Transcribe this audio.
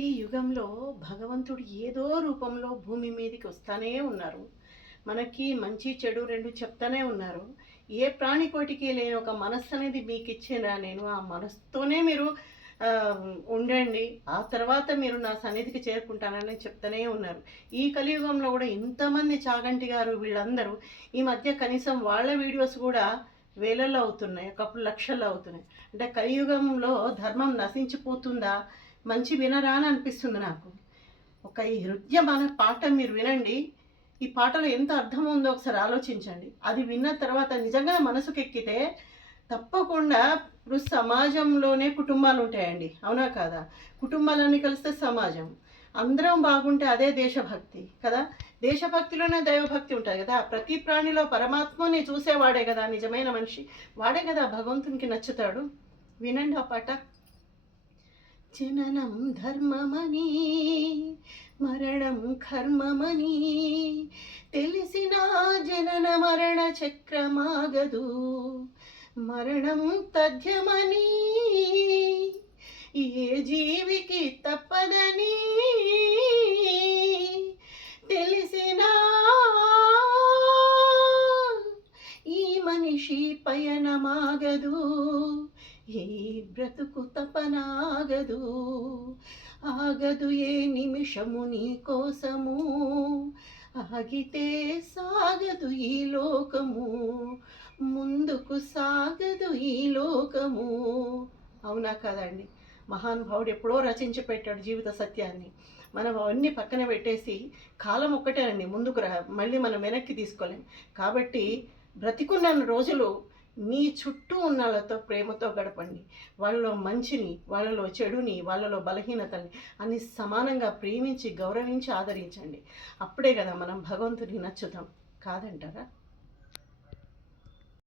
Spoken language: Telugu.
ఈ యుగంలో భగవంతుడు ఏదో రూపంలో భూమి మీదకి వస్తానే ఉన్నారు. మనకి మంచి చెడు రెండు చెప్తానే ఉన్నారు. ఏ ప్రాణికోటికి లేని ఒక మనస్సు అనేది మీకు ఇచ్చినా నేను ఆ మనసుతోనే మీరు ఉండండి, ఆ తర్వాత మీరు నా సన్నిధికి చేరుకుంటానని చెప్తూనే ఉన్నారు. ఈ కలియుగంలో కూడా ఇంతమంది చాగంటి గారు వీళ్ళందరూ ఈ మధ్య కనీసం వాళ్ళ వీడియోస్ కూడా వేలల్లో అవుతున్నాయి, ఒకప్పుడు లక్షల్లో అవుతున్నాయి. అంటే కలియుగంలో ధర్మం నశించిపోతుందా, మంచి వినరా అని అనిపిస్తుంది నాకు. ఒక ఈ హృదయమైన పాట మీరు వినండి. ఈ పాటలో ఎంత అర్థం ఉందో ఒకసారి ఆలోచించండి. అది విన్న తర్వాత నిజంగా మనసుకు ఎక్కితే తప్పకుండా ఇప్పుడు సమాజంలోనే కుటుంబాలు ఉంటాయండి, అవునా కాదా? కుటుంబాలన్నీ కలిస్తే సమాజం. అందరం బాగుంటే అదే దేశభక్తి కదా. దేశభక్తిలోనే దైవభక్తి ఉంటుంది కదా. ప్రతి ప్రాణిలో పరమాత్మని చూసేవాడే కదా నిజమైన మనిషి. వాడే కదా భగవంతునికి నచ్చుతాడు. వినండి ఆ పాట. జననం ధర్మమని, మరణం కర్మమని తెలిసిన జనన మరణ చక్రమాగదు, మరణం తథ్యమని ఏ జీవికి తప్పదని తెలిసిన ఈ మనిషి పయనమాగదు, ఈ బ్రతుకు తపనాగదు, ఆగదు ఏ నిమిషము నీ కోసము, ఆగితే సాగదు ఈ లోకము, ముందుకు సాగదు ఈ లోకము. అవునా కదండి? మహానుభావుడు ఎప్పుడో రచించి పెట్టాడు జీవిత సత్యాన్ని. మనం అవన్నీ పక్కన పెట్టేసి కాలం ఒక్కటేనండి, ముందుకు మళ్ళీ మనం వెనక్కి తీసుకోలేం. కాబట్టి బ్రతికున్న రోజులు మీ చుట్టూ ఉన్న వాళ్ళతో ప్రేమతో గడపండి. వాళ్ళలో మంచిని, వాళ్ళలో చెడుని, వాళ్ళలో బలహీనతల్ని అన్ని సమానంగా ప్రేమించి గౌరవించి ఆదరించండి. అప్పుడే కదా మనం భగవంతుడికి నచ్చుతాం, కాదంటారా?